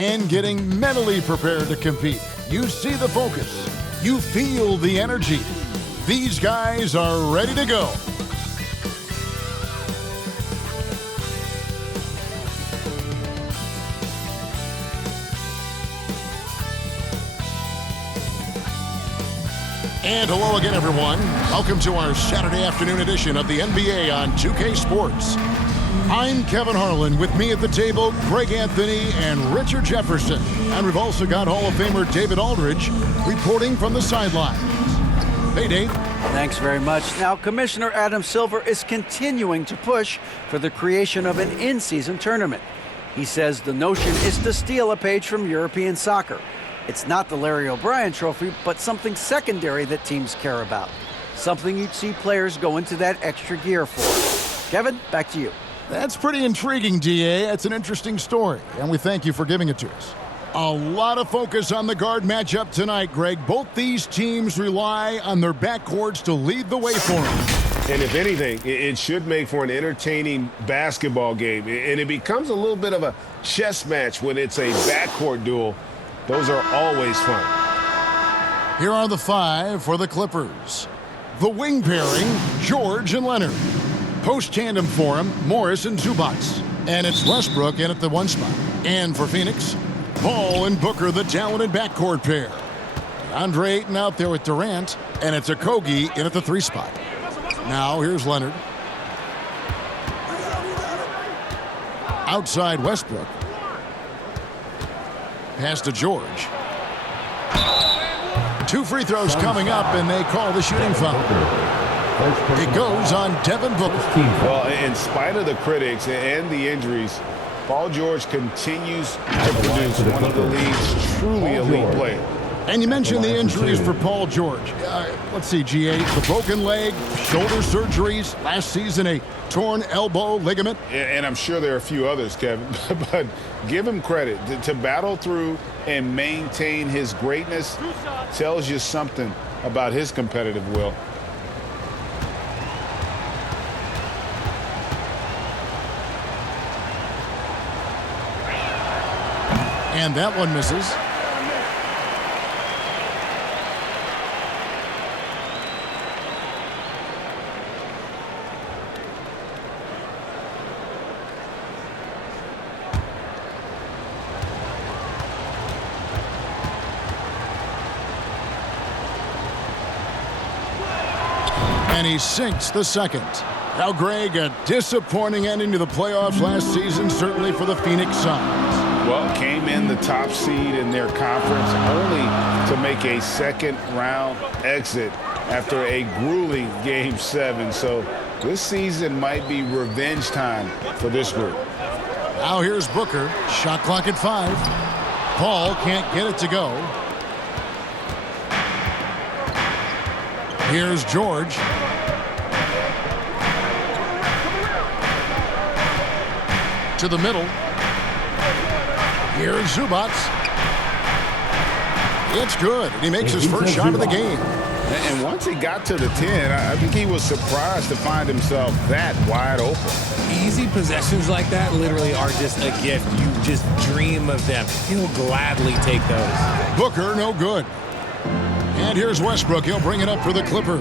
and getting mentally prepared to compete. You see the focus. You feel the energy. These guys are ready to go. And hello again, everyone. Welcome to our Saturday afternoon edition of the NBA on 2K Sports. I'm Kevin Harlan. With me at the table, Greg Anthony and Richard Jefferson. And we've also got Hall of Famer David Aldridge reporting from the sidelines. Hey, Dave. Thanks very much. Now, Commissioner Adam Silver is continuing to push for the creation of an in-season tournament. He says the notion is to steal a page from European soccer. It's not the Larry O'Brien Trophy, but something secondary that teams care about. Something you'd see players go into that extra gear for. Kevin, back to you. That's pretty intriguing, DA. That's an interesting story, and we thank you for giving it to us. A lot of focus on the guard matchup tonight, Greg. Both these teams rely on their backcourts to lead the way for them. And if anything, it should make for an entertaining basketball game. And it becomes a little bit of a chess match when it's a backcourt duel. Those are always fun. Here are the five for the Clippers. The wing pairing, George and Leonard. Post tandem for him, Morris and Zubac. And it's Westbrook in at the one spot. And for Phoenix, Paul and Booker, the talented backcourt pair. Andre Ayton out there with Durant, and it's Okogie in at the three spot. Now here's Leonard. Outside Westbrook. Pass to George. Two free throws coming up, and they call the shooting foul. It goes on Devin Booker. Well, in spite of the critics and the injuries, Paul George continues to produce one of the league's truly elite players. And you mentioned the injuries for Paul George. Let's see, GA, the broken leg, shoulder surgeries, last season a torn elbow ligament. And I'm sure there are a few others, Kevin, but give him credit. To battle through and maintain his greatness tells you something about his competitive will. And that one misses. And he sinks the second. Now, Greg, a disappointing ending to the playoffs last season, certainly for the Phoenix Suns. Well, came in the top seed in their conference only to make a second-round exit after a grueling Game 7. So this season might be revenge time for this group. Now here's Booker. Shot clock at 5. Paul can't get it to go. Here's George. To the middle. Here's Zubac. It's good. He makes his first shot of the game. And once he got to the 10, I think he was surprised to find himself that wide open. Easy possessions like that literally are just a gift. You just dream of them. He'll gladly take those. Booker, no good. And here's Westbrook. He'll bring it up for the Clippers.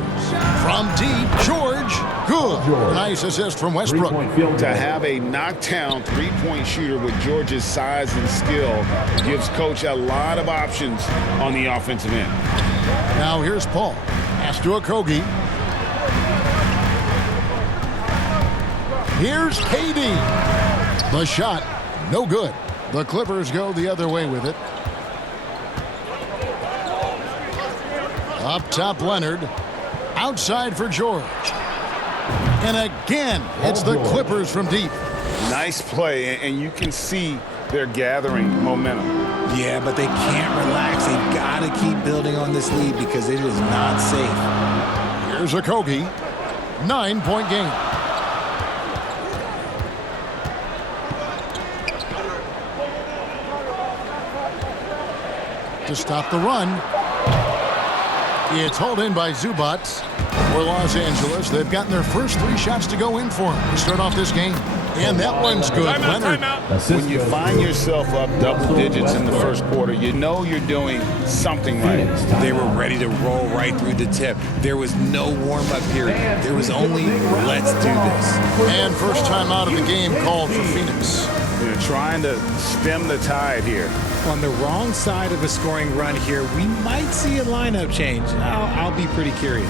From deep, George. Good. Nice assist from Westbrook. To have a knockdown three-point shooter with George's size and skill gives Coach a lot of options on the offensive end. Now here's Paul. Pass to Okogie. Here's KD. The shot, no good. The Clippers go the other way with it. Up top, Leonard. Outside for George. And again, it's the Clippers from deep. Nice play, and you can see they're gathering momentum. Yeah, but they can't relax. They've got to keep building on this lead because it is not safe. Here's Okogie. 9-point game. To stop the run. It's hauled in by Zubac for Los Angeles. They've gotten their first 3 shots to go in for him to start off this game. And that one's good. Leonard. When you find yourself up double digits in the first quarter, you know you're doing something right. They were ready to roll right through the tip. There was no warm-up period. There was only, let's do this. And first time out of the game called for Phoenix. They're trying to stem the tide here. On the wrong side of a scoring run here, we might see a lineup change. I'll be pretty curious.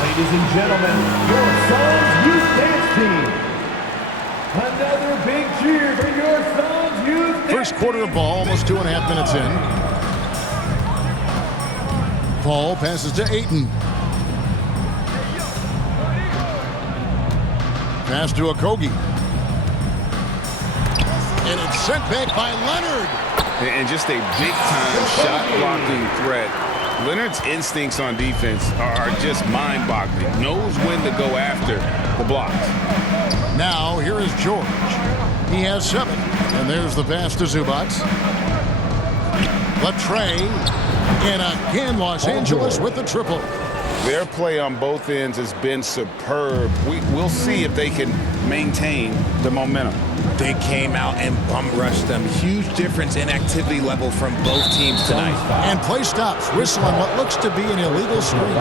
Ladies and gentlemen, your son's youth dance team. Another big cheer for your son's youth dance First quarter of ball, almost 2.5 minutes in. Paul passes to Ayton. Pass to Okogie. And it's sent back by Leonard. And just a big-time shot-blocking threat. Leonard's instincts on defense are just mind-boggling. Knows when to go after the blocks. Now, here is George. He has 7. And there's the pass to Zubac. Latre. And again, Los Angeles with the triple. Their play on both ends has been superb. We'll see if they can maintain the momentum. They came out and bum rushed them. Huge difference in activity level from both teams tonight. And play stops. Whistle on what looks to be an illegal screen.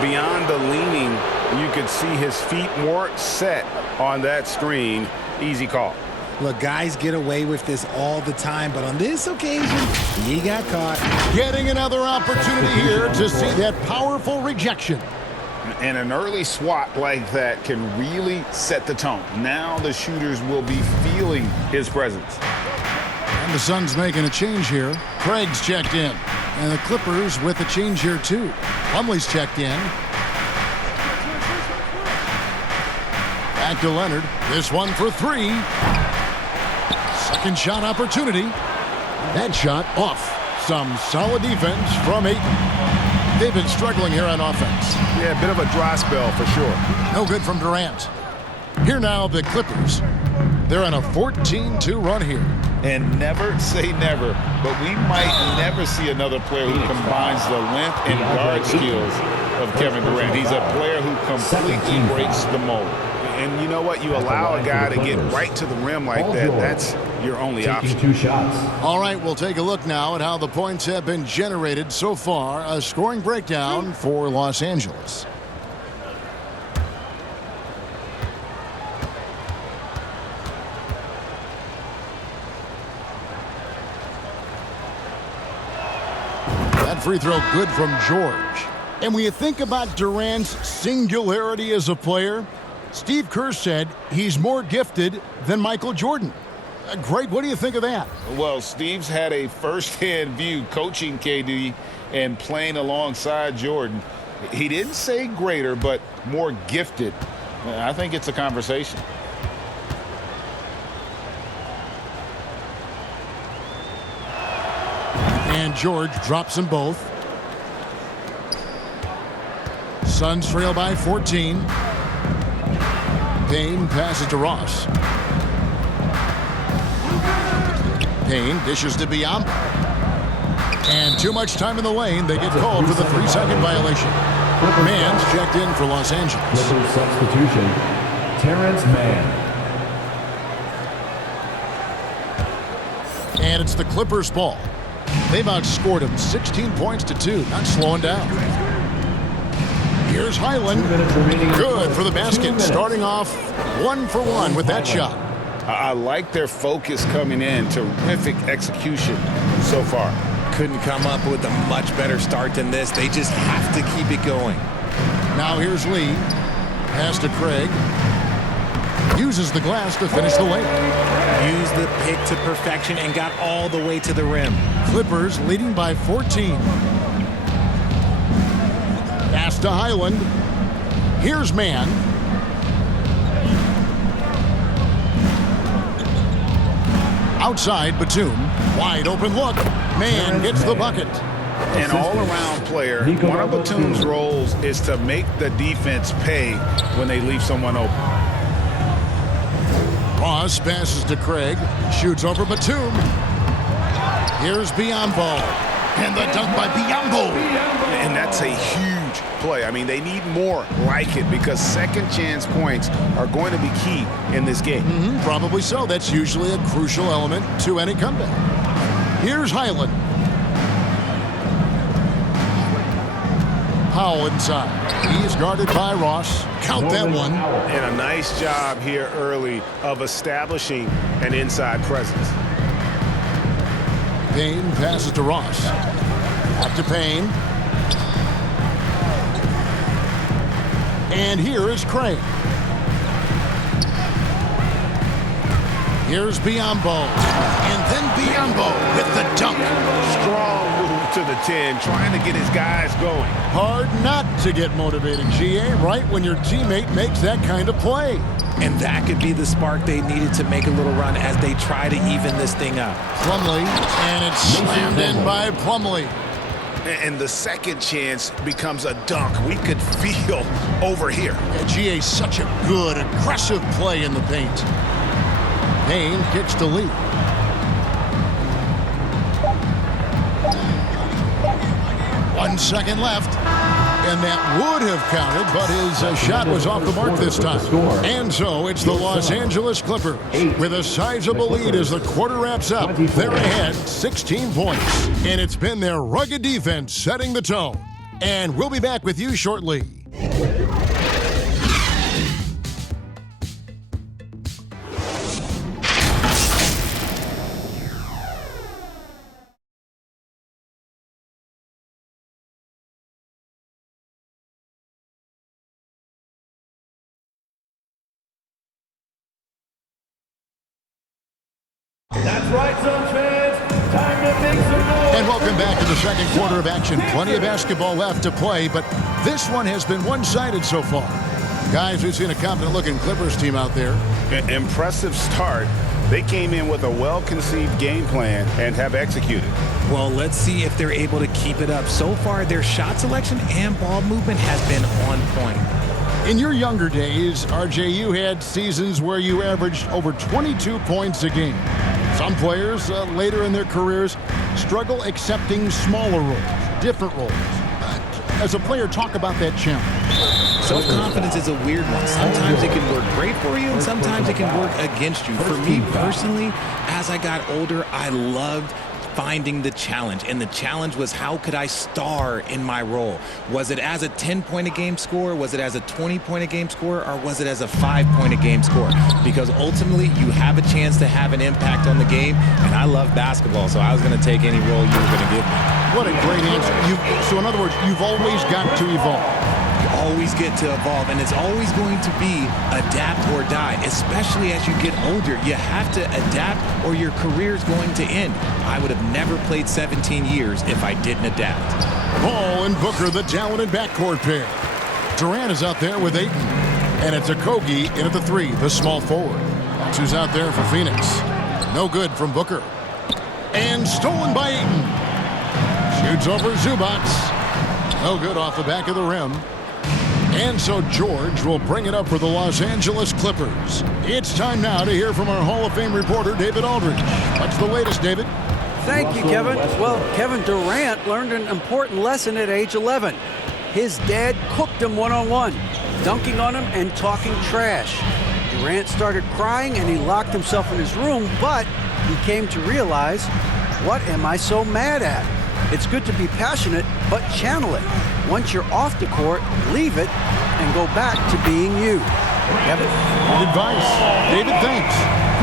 Beyond the leaning, you could see his feet more set on that screen. Easy call. Look, guys get away with this all the time, but on this occasion, he got caught. Getting another opportunity here to see that powerful rejection. And an early swat like that can really set the tone. Now the shooters will be feeling his presence. And the Suns making a change here. Craig's checked in. And the Clippers with a change here too. Plumlee's checked in. Back to Leonard. This one for 3. Second shot opportunity. That shot off. Some solid defense from Ayton. They've been struggling here on offense. Yeah, a bit of a dry spell for sure. No good from Durant. Here now the Clippers. They're on a 14-2 run here. And never say never, but we might never see another player who combines the length and guard skills of Kevin Durant. He's a player who completely breaks the mold. And you know what? You allow a guy to get right to the rim like that. That's your only option. 2 shots. All right, we'll take a look now at how the points have been generated so far. A scoring breakdown for Los Angeles. That free throw good from George. And when you think about Durant's singularity as a player, Steve Kerr said he's more gifted than Michael Jordan. Great. What do you think of that? Well, Steve's had a first-hand view coaching KD and playing alongside Jordan. He didn't say greater, but more gifted. I think it's a conversation. And George drops them both. Suns trail by 14. Payne passes to Ross. Payne dishes to Biombo. And too much time in the lane. They get called for the 3-second violation. Mann's checked in for Los Angeles. Clippers substitution, Terrence Mann. And it's the Clippers' ball. They've outscored him 16 points to 2. Not slowing down. Here's Highland. Good for the basket. Starting off 1 for 1 with that shot. I like their focus coming in. Terrific execution so far. Couldn't come up with a much better start than this. They just have to keep it going. Now here's Lee. Pass to Craig. Uses the glass to finish the layup. Used the pick to perfection and got all the way to the rim. Clippers leading by 14. Pass to Highland. Here's Mann. Outside, Batum. Wide open look. Mann gets the bucket. An all-around player. One of Batum's roles is to make the defense pay when they leave someone open. Ross passes to Craig. Shoots over Batum. Here's Biyombo. And the dunk by Biyombo. And that's a huge play. I mean, they need more like it because second chance points are going to be key in this game. Probably so. That's usually a crucial element to any comeback. Here's Highland. Powell inside. He is guarded by Ross. Count that one. And a nice job here early of establishing an inside presence. Payne passes to Ross. Back to Payne. And here is Craig. Here's Biyombo. And then Biyombo with the dunk. Strong move to the 10, trying to get his guys going. Hard not to get motivated, GA, right when your teammate makes that kind of play. And that could be the spark they needed to make a little run as they try to even this thing up. Plumlee, and it's slammed in by Plumlee. And the second chance becomes a dunk. We could feel over here. Yeah, GA, such a good, aggressive play in the paint. Payne kicks to Lee. One second left. And that would have counted, but his shot was off the mark this time. And so it's the Los Angeles Clippers with a sizable lead as the quarter wraps up. They're ahead 16 points. And it's been their rugged defense setting the tone. And we'll be back with you shortly. That's right, Suns fans. Time to make some noise. And welcome back to the second quarter of action. Plenty of basketball left to play, but this one has been one-sided so far. Guys, we've seen a confident-looking Clippers team out there. Impressive start. They came in with a well-conceived game plan and have executed. Well, let's see if they're able to keep it up. So far, their shot selection and ball movement has been on point. In your younger days, RJ, you had seasons where you averaged over 22 points a game. Some players later in their careers struggle accepting smaller roles, different roles. As a player, talk about that challenge. Self-confidence is a weird one. Sometimes it can work great for you, and sometimes it can work against you. For me personally, as I got older, I loved finding the challenge, and the challenge was how could I star in my role? Was it as a 10-point-a-game scorer? Was it as a 20-point-a-game scorer? Or was it as a 5-point-a-game scorer? Because ultimately, you have a chance to have an impact on the game, and I love basketball, so I was going to take any role you were going to give me. What a great answer. So in other words, you've always got to evolve. You always get to evolve, and it's always going to be adapt or die, especially as you get older. You have to adapt or your career's going to end. I would have never played 17 years if I didn't adapt. Paul and Booker, the talented backcourt pair. Durant is out there with Ayton. And it's Okogie in at the 3, the small forward. That's who's out there for Phoenix. No good from Booker. And stolen by Ayton. Shoots over Zubac. No good off the back of the rim. And so George will bring it up for the Los Angeles Clippers. It's time now to hear from our Hall of Fame reporter, David Aldridge. What's the latest, David? Thank you, Kevin. Well, Kevin Durant learned an important lesson at age 11. His dad cooked him one-on-one, dunking on him and talking trash. Durant started crying and he locked himself in his room, but he came to realize, what am I so mad at? It's good to be passionate, but channel it. Once you're off the court, leave it and go back to being you. Kevin? Good advice. David, thanks.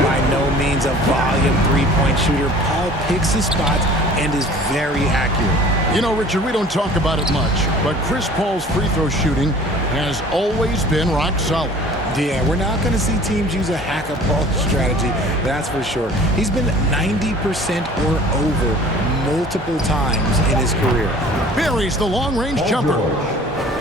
By no means a volume three-point shooter, Paul picks his spots and is very accurate. You know, Richard, we don't talk about it much, but Chris Paul's free throw shooting has always been rock solid. Yeah, we're not going to see teams use a hack-a-Paul strategy, that's for sure. He's been 90% or over multiple times in his career. Buries the long-range jumper.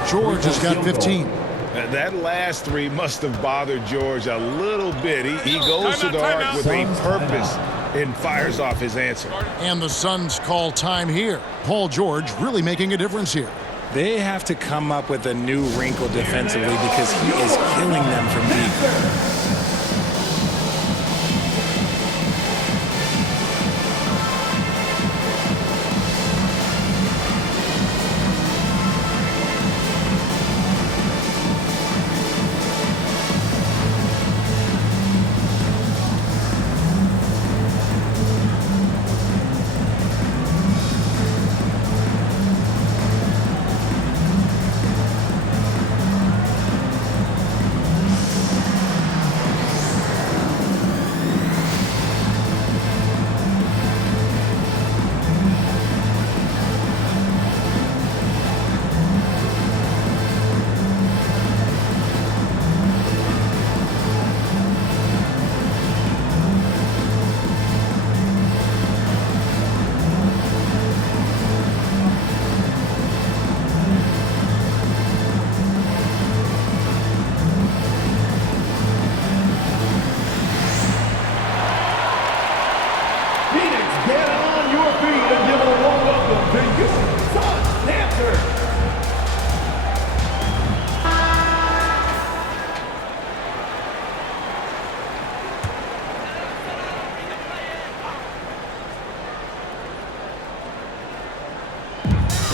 George has got 15. That last three must have bothered George a little bit. He goes to the arc with a purpose and fires off his answer. And the Suns call time here. Paul George really making a difference here. They have to come up with a new wrinkle defensively because he is killing them from deep.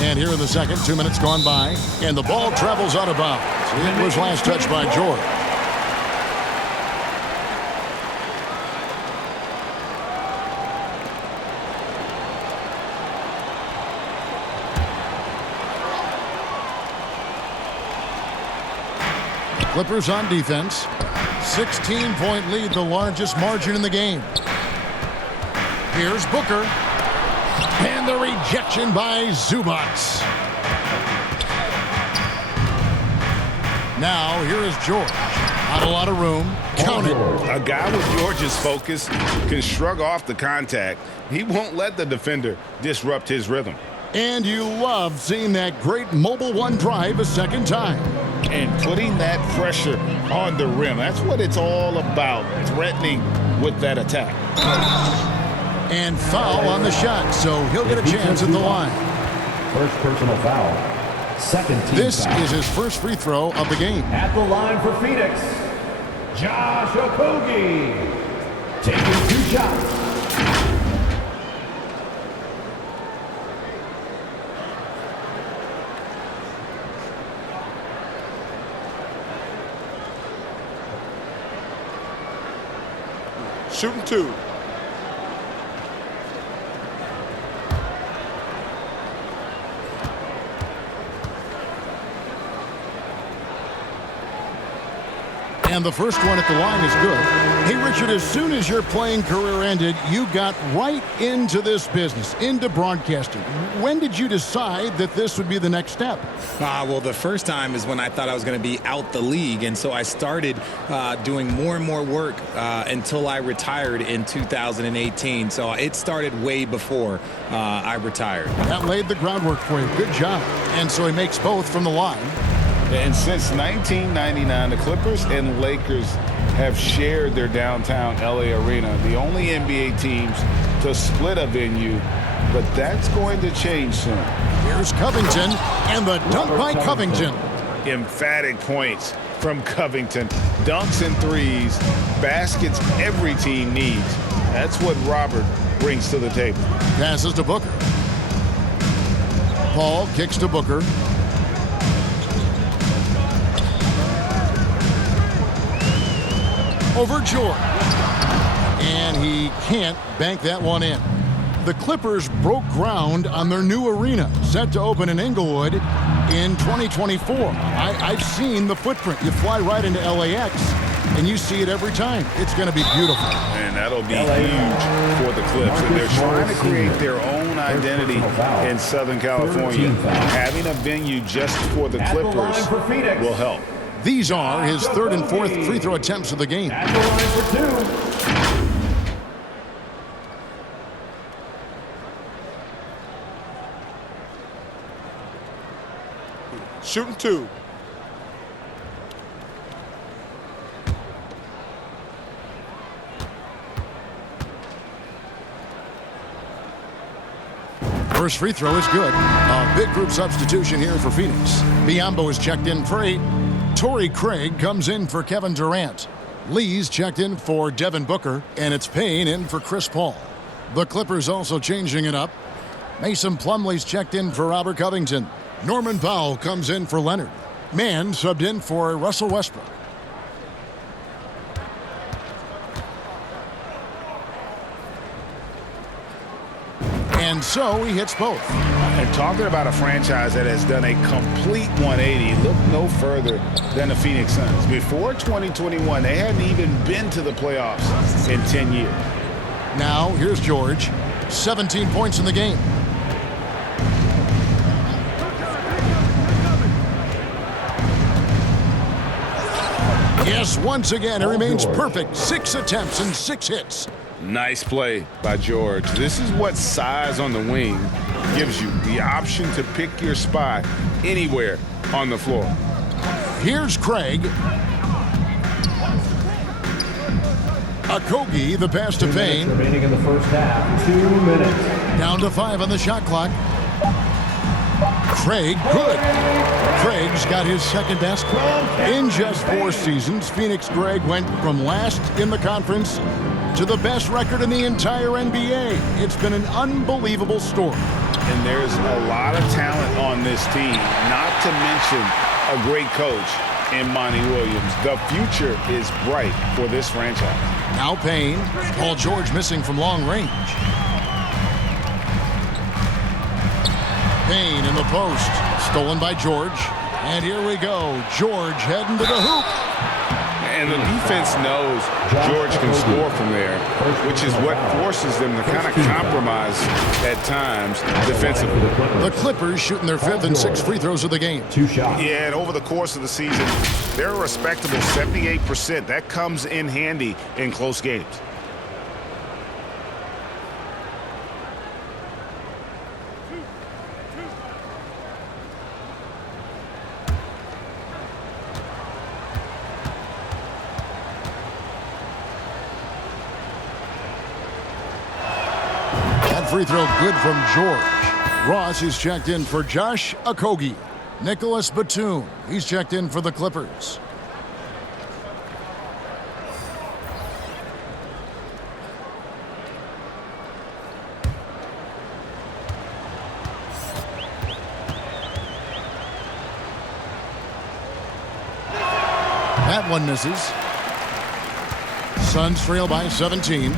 And here in the second, 2 minutes gone by, and the ball travels out of bounds. It was last touched by George. Clippers on defense. 16-point lead, the largest margin in the game. Here's Booker. And the rejection by Zubac. Now, here is George. Not a lot of room. Count it. A guy with George's focus can shrug off the contact. He won't let the defender disrupt his rhythm. And you love seeing that great mobile one drive a second time. And putting that pressure on the rim. That's what it's all about, threatening with that attack. And foul on the shot, so he'll get a chance at the line. First personal foul. Second team This foul. is his first free throw of the game. At the line for Phoenix, Josh Okogie. Taking 2 shots. Shooting 2. And the first one at the line is good. Hey, Richard, as soon as your playing career ended, you got right into this business, into broadcasting. When did you decide that this would be the next step? Well, the first time is when I thought I was going to be out the league, and so I started doing more and more work until I retired in 2018. So it started way before I retired. That laid the groundwork for you. Good job. And so he makes both from the line. And since 1999, the Clippers and Lakers have shared their downtown LA arena, the only NBA teams to split a venue, but that's going to change soon. Here's Covington, and the dunk by Covington. Emphatic points from Covington. Dunks and threes, baskets every team needs. That's what Robert brings to the table. Passes to Booker. Paul kicks to Booker. Over George. And he can't bank that one in. The Clippers broke ground on their new arena, set to open in Inglewood in 2024. I've seen the footprint. You fly right into LAX. and you see it every time. It's going to be beautiful. And that'll be huge for the Clips. And they're trying to create their own identity in Southern California. Having a venue just for the Clippers will help. These are his third and fourth free throw attempts of the game. At the line for 2. Shooting 2. First free throw is good. A big group substitution here for Phoenix. Biyombo is checked in for 8. Torrey Craig comes in for Kevin Durant. Lee's checked in for Devin Booker, and it's Payne in for Chris Paul. The Clippers also changing it up. Mason Plumlee's checked in for Robert Covington. Norman Powell comes in for Leonard. Mann subbed in for Russell Westbrook. And so he hits both. And talking about a franchise that has done a complete 180, look no further than the Phoenix Suns. Before 2021, they hadn't even been to the playoffs in 10 years. Now, here's George. 17 points in the game. Yes, once again, it remains perfect. 6 attempts and 6 hits. Nice play by George. This is what size on the wing gives you, the option to pick your spot anywhere on the floor. Here's Craig. Okogie, the pass to Payne. Remaining in the first half. 2 minutes. Down to 5 on the shot clock. Craig, good. Craig's got his second basket. In just 4 seasons, Phoenix Craig went from last in the conference to the best record in the entire NBA. It's been an unbelievable story. And there's a lot of talent on this team, not to mention a great coach in Monty Williams. The future is bright for this franchise. Now Payne. Paul George missing from long range. Payne in the post. Stolen by George. And here we go. George heading to the hoop. And the defense knows George can score from there, which is what forces them to kind of compromise at times defensively. The Clippers shooting their 5th and 6th free throws of the game. 2 shots. Yeah, and over the course of the season, they're a respectable 78%. That comes in handy in close games. Free throw good from George. Ross is checked in for Josh Okogie. Nicholas Batum, he's checked in for the Clippers. That one misses. Suns trail by 17.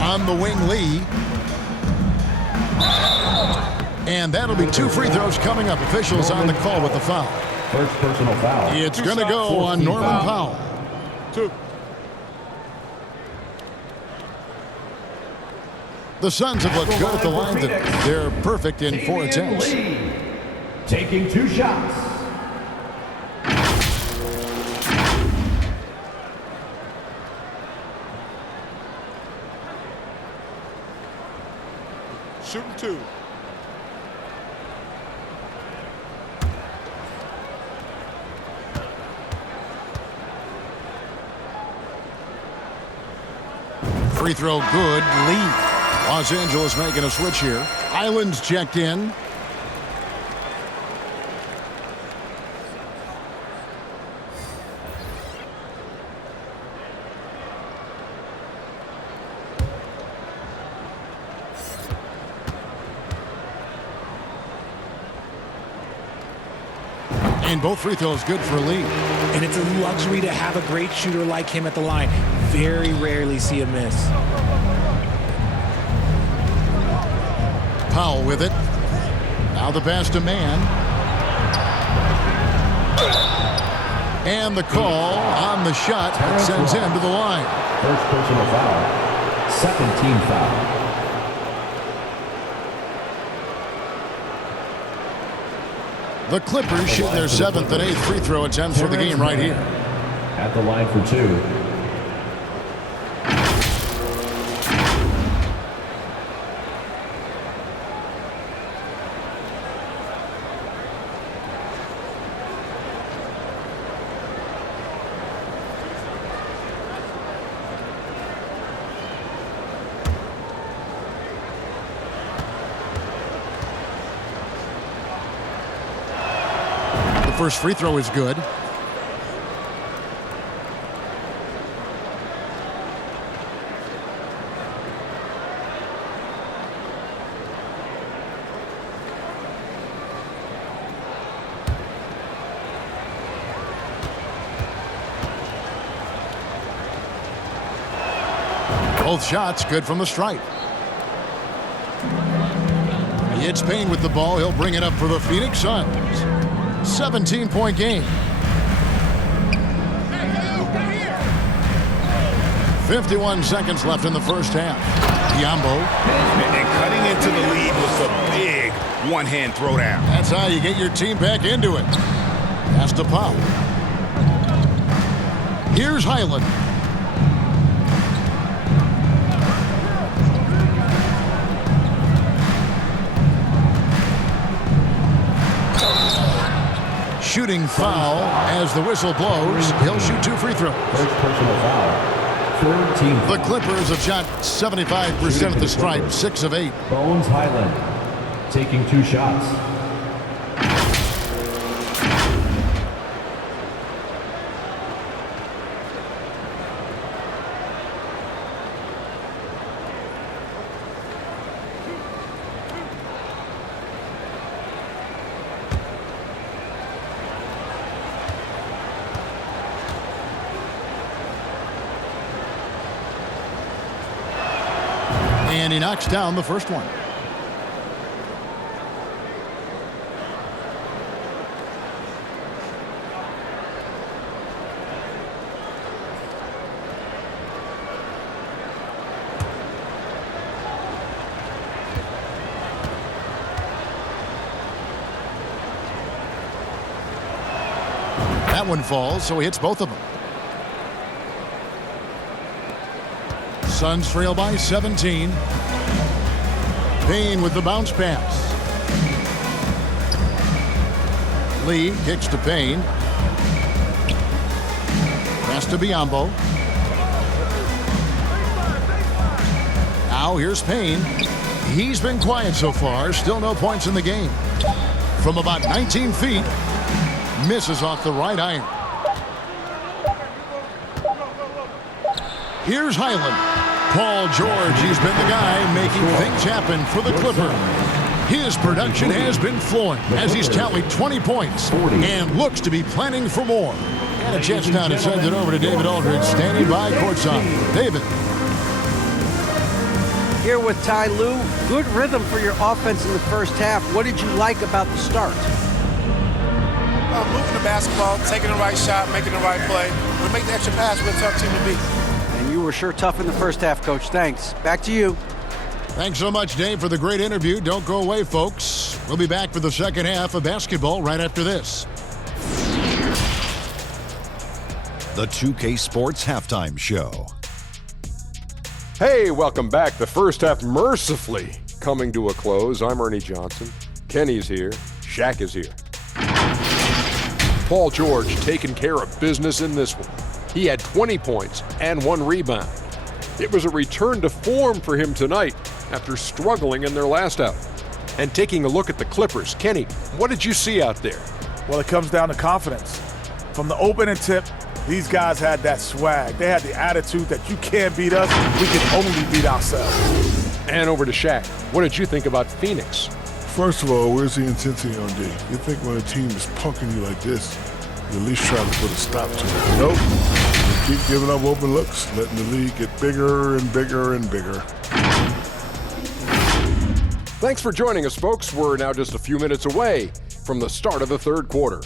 On the wing, Lee. And that'll be 2 free throws coming up. Officials on the call with the foul. First personal foul. It's going to go on Norman Powell. 2. The Suns have looked good at the line. They're perfect in 4 attempts. Taking 2 shots. Shooting 2. Free throw good. Lee. Los Angeles making a switch here. Island's checked in. And both free throws good for Lee. And it's a luxury to have a great shooter like him at the line. Very rarely see a miss. Powell with it. Now the pass to Mann. And the call on the shot that sends him to the line. First personal foul. Second team foul. The Clippers shooting their 7th and 8th free throw attempts for the game right here. At the line for 2. First free throw is good. Both shots good from the stripe. He hits Payne with the ball. He'll bring it up for the Phoenix Suns. 17-point game. 51 seconds left in the first half. Diambo. And cutting into the lead was a big one-hand throwdown. That's how you get your team back into it. Pass to Powell. Here's Highland. Shooting foul as the whistle blows. He'll shoot 2 free throws. First personal foul. Third team foul. The Clippers have shot 75% at the stripe, 6 of 8. Bones Highland taking 2 shots. And he knocks down the first one. That one falls, so he hits both of them. Suns trail by 17. Payne with the bounce pass. Lee kicks to Payne. Pass to Biombo. Now here's Payne. He's been quiet so far. Still no points in the game. From about 19 feet. Misses off the right iron. Here's Highland. Paul George, he's been the guy making things happen for the Clippers. His production has been flowing as he's tallied 20 points and looks to be planning for more. And a chance now to send it over to David Aldridge, standing by courtside. David. Here with Ty Lue. Good rhythm for your offense in the first half. What did you like about the start? Moving the basketball, taking the right shot, making the right play. We make the extra pass, we're a tough team to beat. And you were sure tough in the first half, Coach. Thanks. Back to you. Thanks so much, Dave, for the great interview. Don't go away, folks. We'll be back for the second half of basketball right after this. The 2K Sports Halftime Show. Hey, welcome back. The first half mercifully coming to a close. I'm Ernie Johnson. Kenny's here. Shaq is here. Paul George taking care of business in this one. He had 20 points and 1 rebound. It was a return to form for him tonight after struggling in their last out. And taking a look at the Clippers, Kenny, what did you see out there? Well, it comes down to confidence. From the opening tip, these guys had that swag. They had the attitude that you can't beat us, we can only beat ourselves. And over to Shaq. What did you think about Phoenix? First of all, where's the intensity on D? You think when a team is punking you like this, you at least try to put a stop to it. Nope. You keep giving up open looks, letting the lead get bigger and bigger and bigger. Thanks for joining us, folks. We're now just a few minutes away from the start of the third quarter.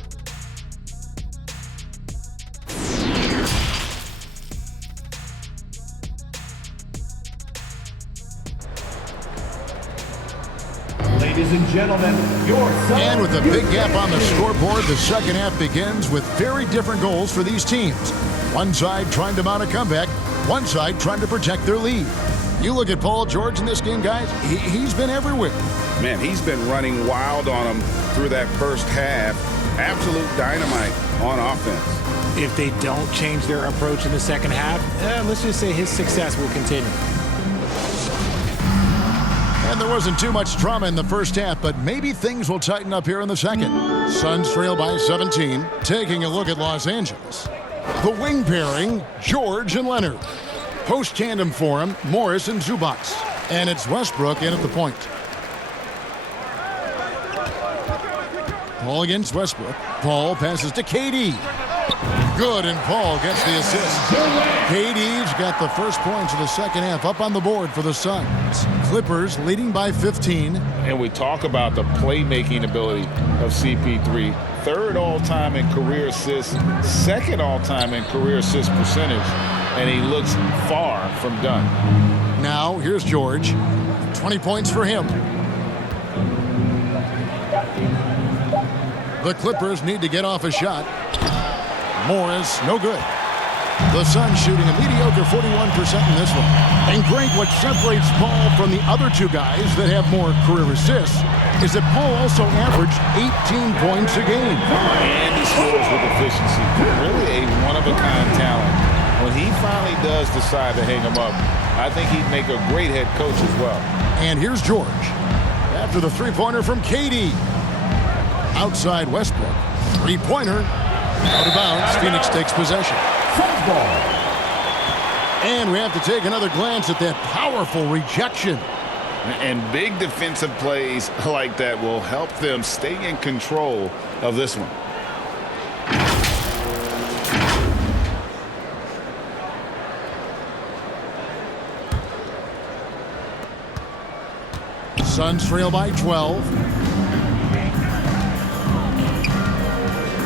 Ladies and gentlemen, your Suns. And with a big gap on the scoreboard, the second half begins with very different goals for these teams. One side trying to mount a comeback, one side trying to protect their lead. You look at Paul George in this game, guys, he's been everywhere. Man, he's been running wild on them through that first half. Absolute dynamite on offense. If they don't change their approach in the second half, let's just say his success will continue. And there wasn't too much drama in the first half, but maybe things will tighten up here in the second. Suns trail by 17. Taking a look at Los Angeles. The wing pairing, George and Leonard. Post-tandem for him, Morris and Zubac. And it's Westbrook in at the point. Paul against Westbrook. Paul passes to KD. Good, and Paul gets the assist. KD's got the first points of the second half up on the board for the Suns. Clippers leading by 15. And we talk about the playmaking ability of CP3. Third all-time in career assists, second all-time in career assist percentage, and he looks far from done. Now, here's George. 20 points for him. The Clippers need to get off a shot. Morris, no good. The Suns shooting a mediocre 41% in this one. And Greg, what separates Paul from the other two guys that have more career assists is that Paul also averaged 18 points a game. And he scores with efficiency. Really a one-of-a-kind talent. When he finally does decide to hang him up, I think he'd make a great head coach as well. And here's George. After the three-pointer from KD. Outside Westbrook. Three-pointer. Out of bounds. Phoenix takes possession. And we have to take another glance at that powerful rejection. And big defensive plays like that will help them stay in control of this one. Suns trail by 12.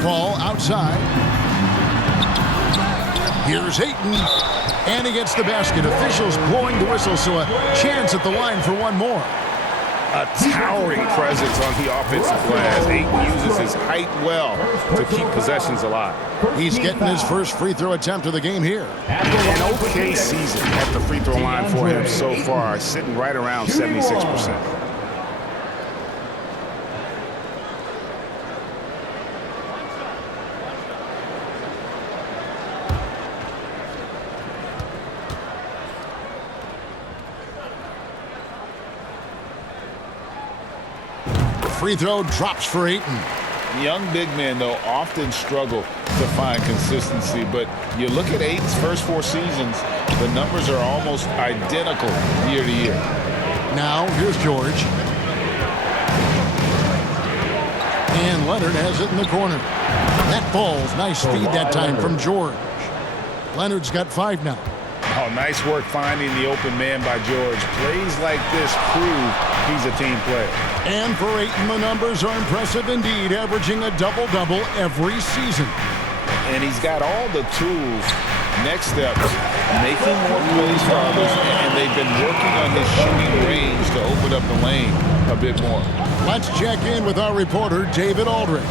Paul outside. Here's Ayton. And he gets the basket. Officials blowing the whistle, so a chance at the line for one more. A towering presence on the offensive glass. Ayton uses his height well to keep possessions alive. He's getting his first free throw attempt of the game here. An okay season at the free throw line for him so far, sitting right around 76%. Free throw drops for Ayton. Young big men, though, often struggle to find consistency, but you look at Ayton's first 4 seasons, the numbers are almost identical year to year. Now, here's George. And Leonard has it in the corner. That falls. Nice feed that time from George. Leonard's got 5 now. Oh, nice work finding the open man by George. Plays like this prove he's a team player. And for Ayton, the numbers are impressive indeed, averaging a double-double every season. And he's got all the tools. Next steps, making more plays for others, and they've been working on his shooting range to open up the lane a bit more. Let's check in with our reporter, David Aldridge.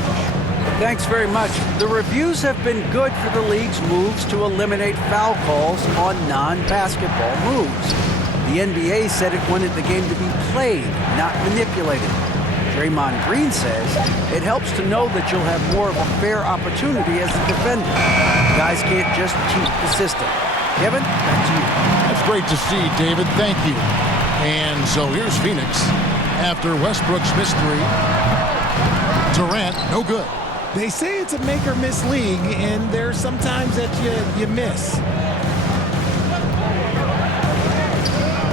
Thanks very much. The reviews have been good for the league's moves to eliminate foul calls on non-basketball moves. The NBA said it wanted the game to be played, not manipulated. Draymond Green says it helps to know that you'll have more of a fair opportunity as a defender. Guys can't just cheat the system. Kevin, back to you. That's great to see, David. Thank you. And so here's Phoenix. After Westbrook's missed 3, Durant, no good. They say it's a make-or-miss league, and there's sometimes that you miss.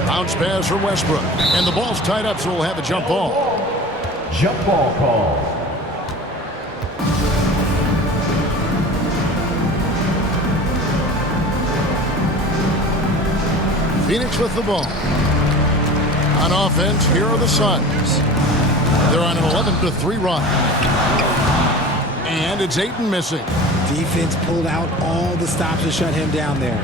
Bounce pass for Westbrook. And the ball's tied up, so we'll have a jump ball. Jump ball call. Phoenix with the ball. On offense, here are the Suns. They're on an 11-3 run. And it's Ayton missing. Defense pulled out all the stops to shut him down there.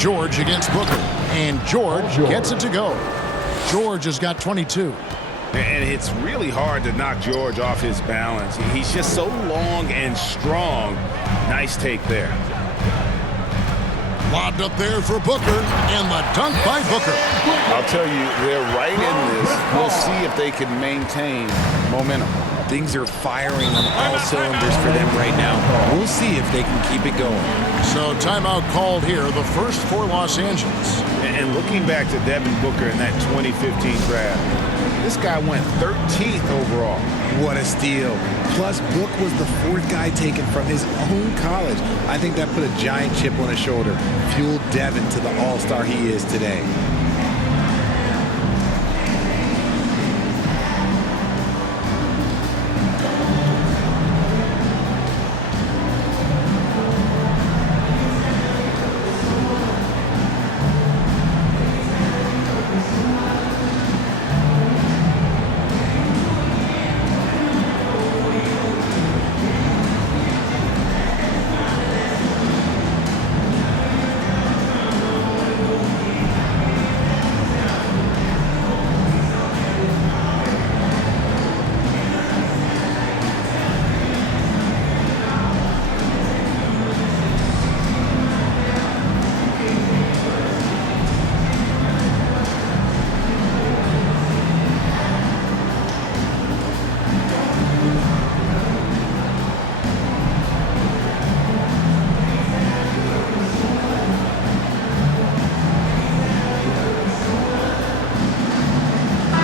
George against Booker. And George gets it to go. George has got 22. And it's really hard to knock George off his balance. He's just so long and strong. Nice take there. Lobbed up there for Booker, and the dunk by Booker. I'll tell you, they're right in this. We'll see if they can maintain momentum. Things are firing on all cylinders for them right now. We'll see if they can keep it going. So timeout called here, the first for Los Angeles. And looking back to Devin Booker in that 2015 draft, this guy went 13th overall. What a steal. Plus, Book was the 4th guy taken from his own college. I think that put a giant chip on his shoulder, fueled Devin to the all-star he is today.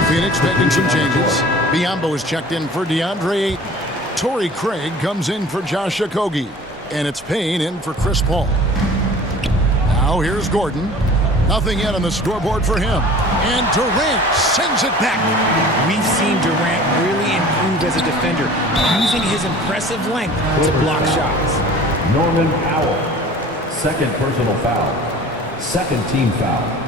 Phoenix making some changes. Biyombo is checked in for DeAndre Ayton. Torrey Craig comes in for Josh Okogie. And it's Payne in for Chris Paul. Now here's Gordon. Nothing yet on the scoreboard for him. And Durant sends it back. We've seen Durant really improve as a defender, using his impressive length to block shots. Norman Powell, second personal foul. Second team foul.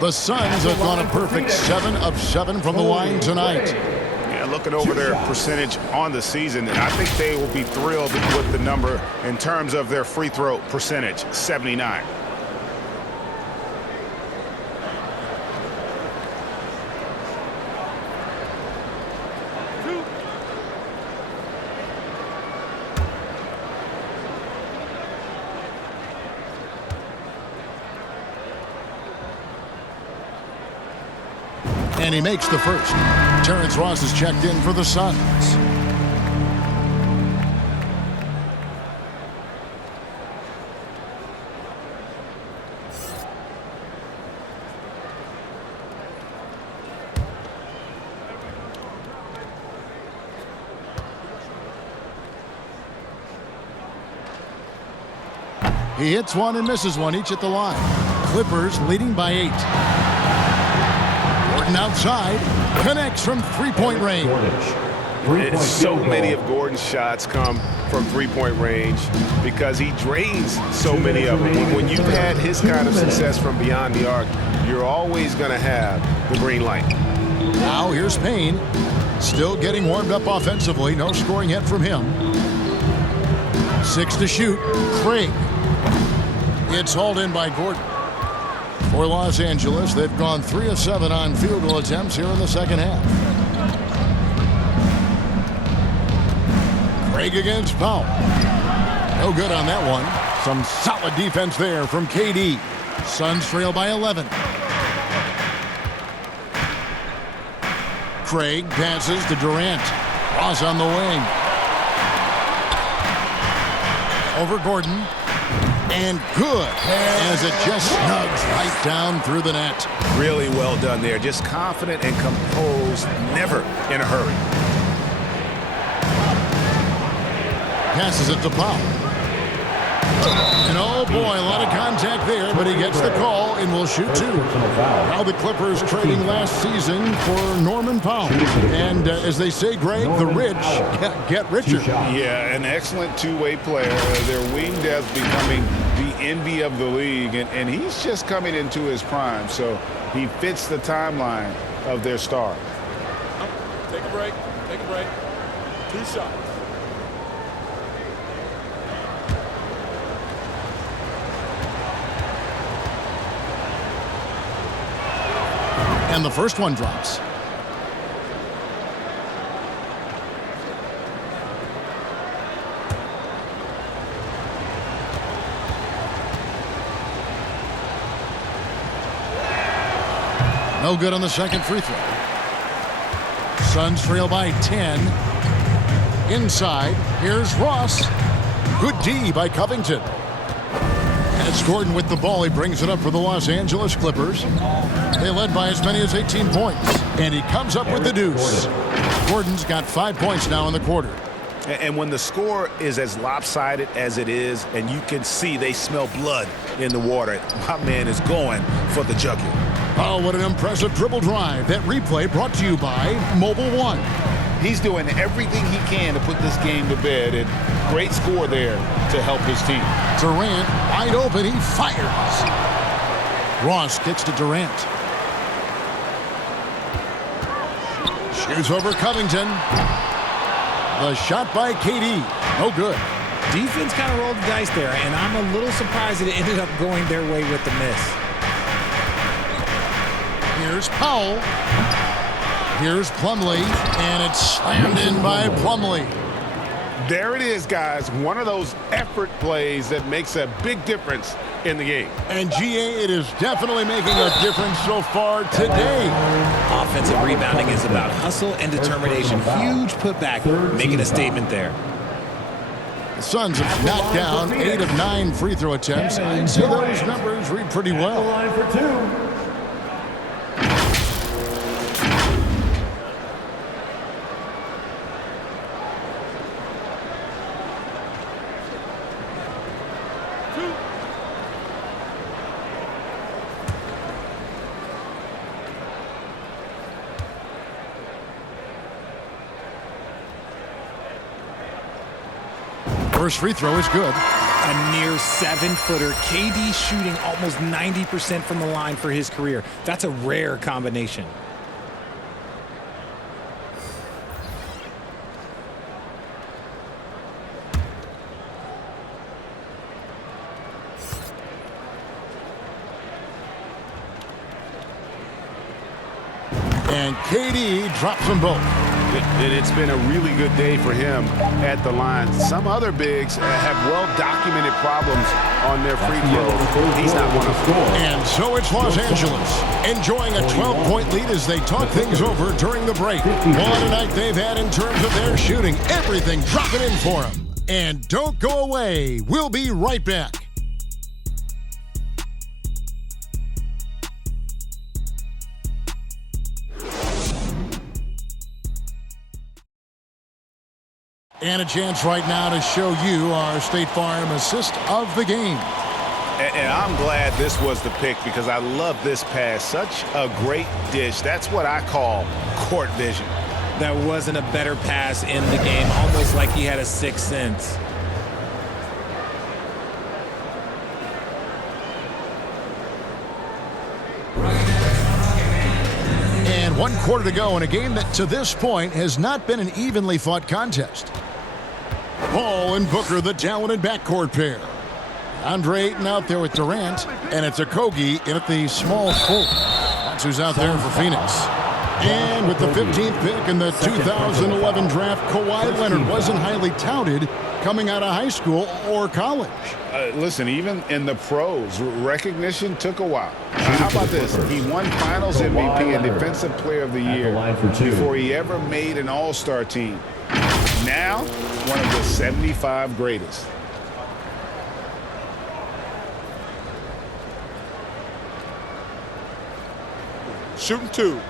The Suns have gone a perfect 7 of 7 from the line tonight. Yeah, looking over their percentage on the season, I think they will be thrilled with the number in terms of their free throw percentage, 79. And he makes the first. Terrence Ross is checked in for the Suns. He hits one and misses one, each at the line. Clippers leading by 8. Gordon outside, connects from three-point range. So many of Gordon's shots come from three-point range because he drains so many of them. When you've had his kind of success from beyond the arc, you're always going to have the green light. Now here's Payne, still getting warmed up offensively. No scoring yet from him. 6 to shoot. Craig. It's hauled in by Gordon. For Los Angeles, they've gone 3 of 7 on field goal attempts here in the second half. Craig against Powell. No good on that one. Some solid defense there from KD. Suns trail by 11. Craig passes to Durant. Ross on the wing. Over Gordon. And good, as it just snugs right down through the net. Really well done there. Just confident and composed, never in a hurry. Passes it to Powell. And oh boy, a lot of contact there, but he gets the call and will shoot 2. Now the Clippers trading last season for Norman Powell. And as they say, Greg, the rich get richer. Yeah, an excellent two-way player. Their wing depth becoming the envy of the league, and he's just coming into his prime, so he fits the timeline of their star. Take a break. Take a break. 2 shots. And the first one drops. No good on the second free throw. Suns trail by 10. Inside, here's Ross. Good D by Covington. And it's Gordon with the ball. He brings it up for the Los Angeles Clippers. They led by as many as 18 points. And he comes up with the deuce. Gordon's got 5 points now in the quarter. And when the score is as lopsided as it is, and you can see they smell blood in the water, my man is going for the jugular. Oh, what an impressive dribble drive. That replay brought to you by Mobile One. He's doing everything he can to put this game to bed, and great score there to help his team. Durant, wide open, he fires. Ross kicks to Durant. Shoots over Covington. The shot by KD. No good. Defense kind of rolled the dice there, and I'm a little surprised that it ended up going their way with the miss. Here's Powell. Here's Plumlee, and it's slammed in by Plumlee. There it is, guys. One of those effort plays that makes a big difference in the game. And GA, it is definitely making a difference so far today. Offensive rebounding is about hustle and determination. Huge putback, making a statement there. The Suns have knocked down 8 of 9 free throw attempts. I'd say those numbers read pretty well. Line for two. First free throw is good. A near 7-footer. KD shooting almost 90% from the line for his career. That's a rare combination. And KD drops them both. It's been a really good day for him at the line. Some other bigs have well-documented problems on their free throws. He's not one of them. And so it's Los Angeles, enjoying a 12-point lead as they talk things over during the break. What a night they've had in terms of their shooting. Everything dropping in for them. And don't go away. We'll be right back. And a chance right now to show you our State Farm assist of the game. And I'm glad this was the pick because I love this pass. Such a great dish. That's what I call court vision. That wasn't a better pass in the game, almost like he had a sixth sense. And 1 quarter to go in a game that to this point has not been an evenly fought contest. Paul and Booker, the talented backcourt pair. Andre Ayton out there with Durant, and it's Okogie in at the small forward. That's who's out there for Phoenix. And with the 15th pick in the 2011 draft, Kawhi Leonard wasn't highly touted coming out of high school or college. Listen, even in the pros, recognition took a while. How about this? He won Finals MVP and Defensive Player of the Year before he ever made an All-Star team. Now, one of the 75 greatest. Shooting two.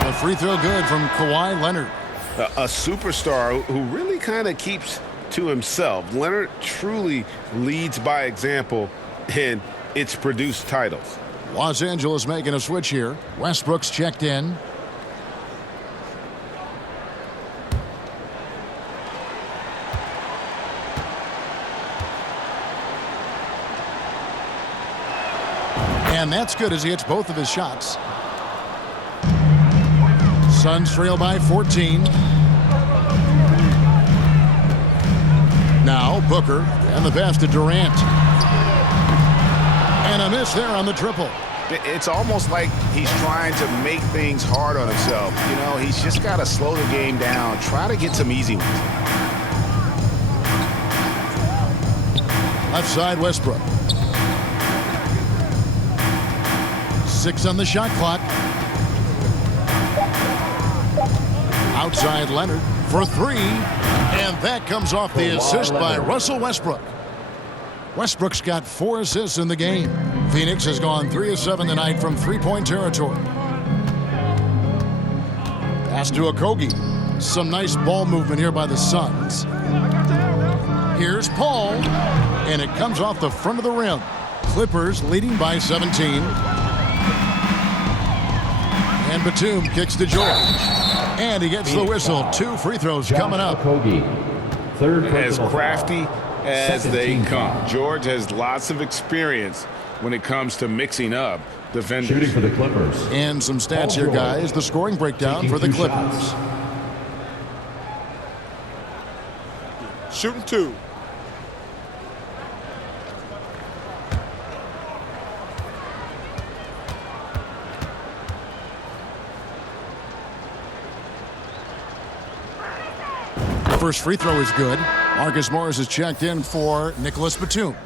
The free throw good from Kawhi Leonard. A superstar who really kind of keeps to himself. Leonard truly leads by example, and it's produced titles. Los Angeles making a switch here. Westbrook's checked in. And that's good as he hits both of his shots. Suns trail by 14. Booker, and the pass to Durant. And a miss there on the triple. It's almost like he's trying to make things hard on himself. You know, he's just got to slow the game down, try to get some easy ones. Left side, Westbrook. 6 on the shot clock. Outside Leonard for 3. And that comes off the assist by Russell Westbrook. Westbrook's got 4 assists in the game. Phoenix has gone 3 of 7 tonight from three-point territory. Pass to Okogie. Some nice ball movement here by the Suns. Here's Paul, and it comes off the front of the rim. Clippers leading by 17. And Batum kicks to George. And he gets the whistle. 2 free throws coming up. As crafty as they come. George has lots of experience when it comes to mixing up defenders. Shooting for the Clippers. And some stats here, guys. The scoring breakdown for the Clippers. Shooting 2. First free throw is good. Marcus Morris is checked in for Nicholas Batum.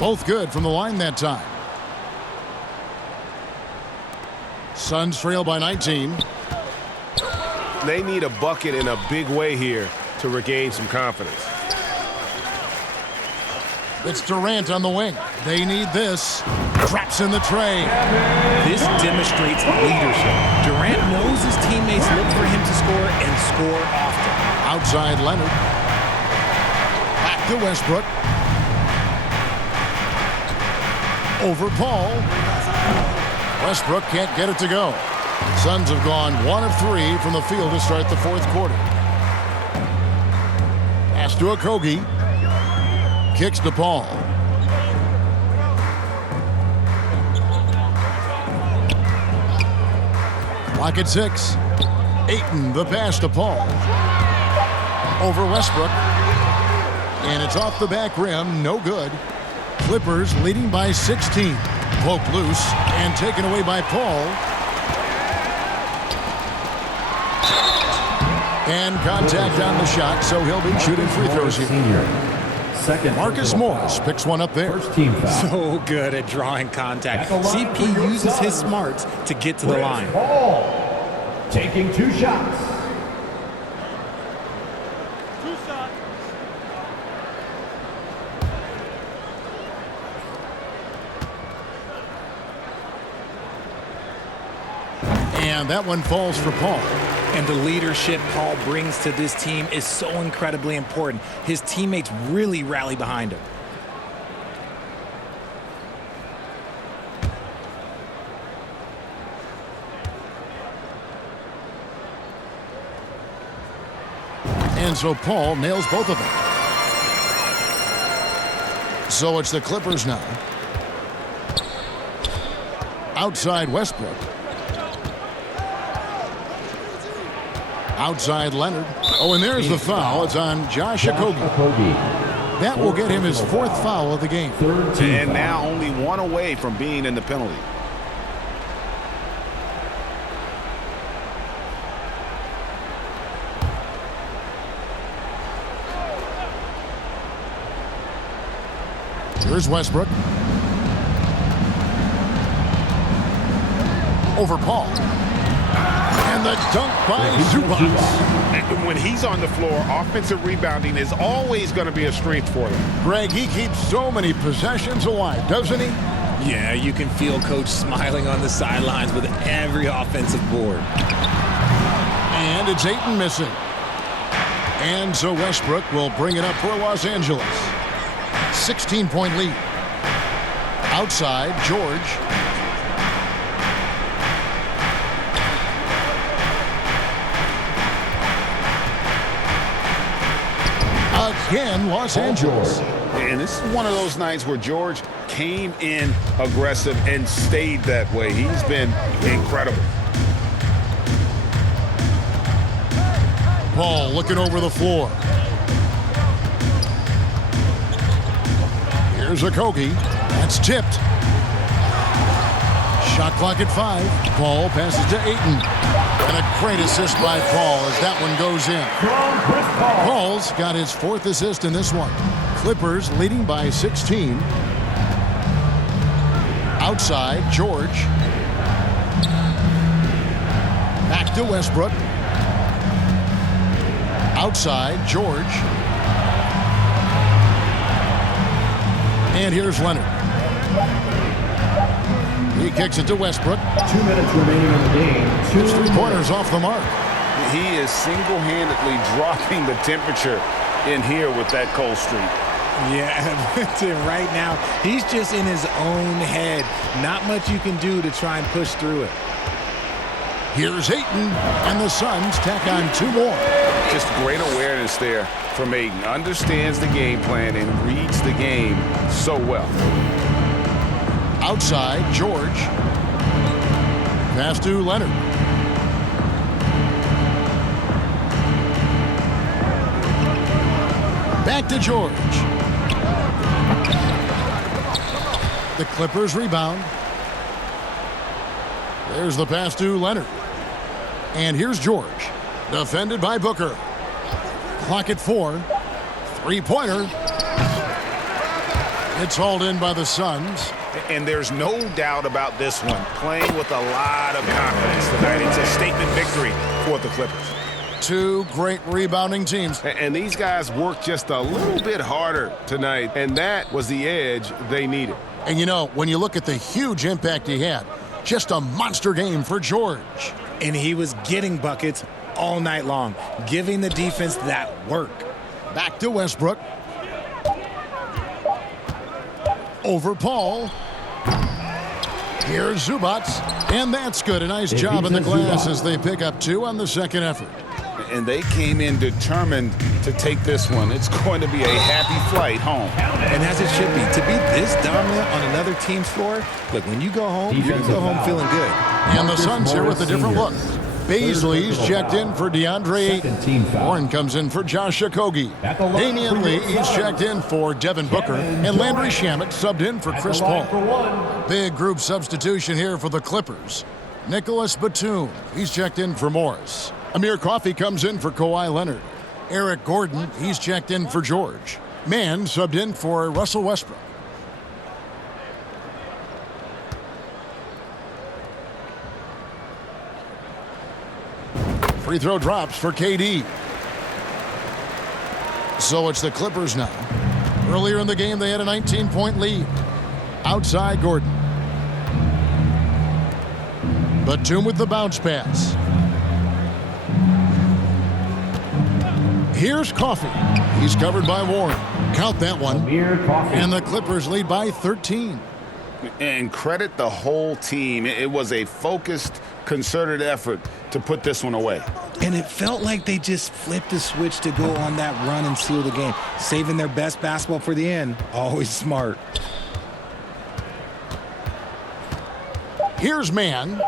Both good from the line that time. Suns trail by 19. They need a bucket in a big way here to regain some confidence. It's Durant on the wing. They need this. Traps in the tray. This demonstrates leadership. Durant knows his teammates look for him to score and score often. Outside Leonard. Back to Westbrook. Over Paul. Westbrook can't get it to go. Suns have gone 1 of 3 from the field to start the 4th quarter. Pass to Okogie. Kicks to Paul. Clock at 6. Ayton, the pass to Paul. Over Westbrook. And it's off the back rim. No good. Clippers leading by 16. Poked loose and taken away by Paul. And contact on the shot, so he'll be shooting free throws here. Marcus Morris picks one up there. So good at drawing contact. CP uses his smarts to get to the line. Paul taking 2 shots. And that one falls for Paul. And the leadership Paul brings to this team is so incredibly important. His teammates really rally behind him. And so Paul nails both of them. So it's the Clippers now. Outside Westbrook. Outside Leonard. Oh, and there's the foul. It's on Josh Okogie. That will get him his 4th foul of the game. And now only 1 away from being in the penalty. Here's Westbrook. Over Paul. And the dunk by Zubac. When he's on the floor, offensive rebounding is always going to be a strength for them. Greg, he keeps so many possessions alive, doesn't he? Yeah, you can feel Coach smiling on the sidelines with every offensive board. And it's Ayton missing. And so Westbrook will bring it up for Los Angeles. 16-point lead. Outside, George. again, Los Angeles. And this is one of those nights where George came in aggressive and stayed that way. He's been incredible. Paul looking over the floor. Here's Okogie. That's tipped. Shot clock at 5. Paul passes to Ayton. And a great assist by Paul as that one goes in. Paul's got his 4th assist in this one. Clippers leading by 16. Outside, George. Back to Westbrook. Outside, George. And here's Leonard. He kicks it to Westbrook. 2 minutes remaining in the game. His 3 pointers off the mark. He is single-handedly dropping the temperature in here with that cold streak. Yeah, right now, he's just in his own head. Not much you can do to try and push through it. Here's Ayton, and the Suns tack on 2 more. Just great awareness there from Ayton. Understands the game plan and reads the game so well. Outside, George. Pass to Leonard. Back to George. The Clippers rebound. There's the pass to Leonard. And here's George. Defended by Booker. Clock at 4. 3-pointer. It's hauled in by the Suns. And there's no doubt about this one. Playing with a lot of confidence tonight. It's a statement victory for the Clippers. 2 great rebounding teams. And these guys worked just a little bit harder tonight, and that was the edge they needed. And you know, when you look at the huge impact he had, just a monster game for George. And he was getting buckets all night long, giving the defense that work. Back to Westbrook. Over Paul. Here's Zubac. And that's good. A nice job in the glass as they pick up 2 on the second effort. And they came in determined to take this one. It's going to be a happy flight home. And as it should be, to be this dominant on another team's floor, look, when you go home, you're going to go home feeling good. And the Suns here with a different look. Baisley's checked in for DeAndre Ayton. Warren comes in for Josh Okogie. Damian Lee is checked in for Devin Booker. And Landry Shamet subbed in for Chris Paul. Big group substitution here for the Clippers. Nicholas Batum, he's checked in for Morris. Amir Coffey comes in for Kawhi Leonard. Eric Gordon, he's checked in for George. Mann subbed in for Russell Westbrook. Free throw drops for KD. So it's the Clippers now. Earlier in the game, they had a 19-point lead. Outside Gordon. Batum with the bounce pass. Here's Coffey. He's covered by Warren. Count that one. And the Clippers lead by 13. And credit the whole team. It was a focused, concerted effort to put this one away. And it felt like they just flipped the switch to go on that run and seal the game. Saving their best basketball for the end. Always smart. Here's Mann.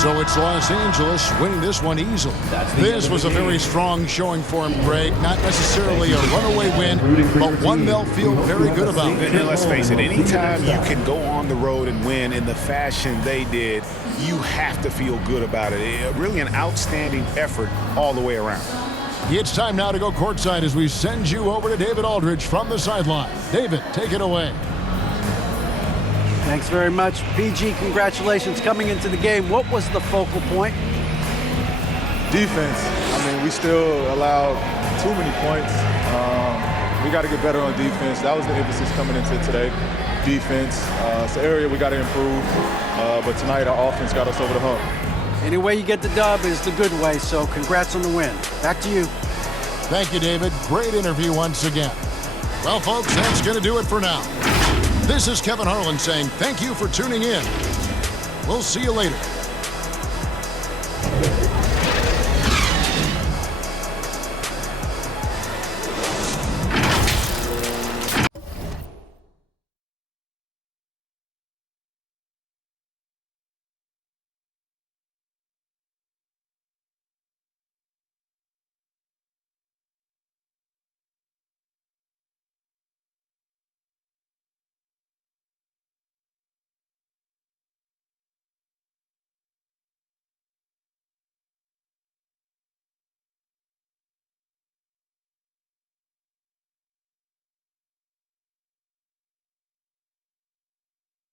So it's Los Angeles winning this one easily. This was a very strong showing for him, Greg. Not necessarily a runaway win, but one they'll feel very good about. And let's face it, anytime you can go on the road and win in the fashion they did, you have to feel good about it. Really an outstanding effort all the way around. It's time now to go courtside as we send you over to David Aldridge from the sideline. David, take it away. Thanks very much. PG, congratulations coming into the game. What was the focal point? Defense. I mean, we still allowed too many points. We got to get better on defense. That was the emphasis coming into today. Defense. It's an area we got to improve. But tonight, our offense got us over the hump. Any way you get the dub is the good way, so congrats on the win. Back to you. Thank you, David. Great interview once again. Well, folks, that's going to do it for now. This is Kevin Harlan saying thank you for tuning in. We'll see you later.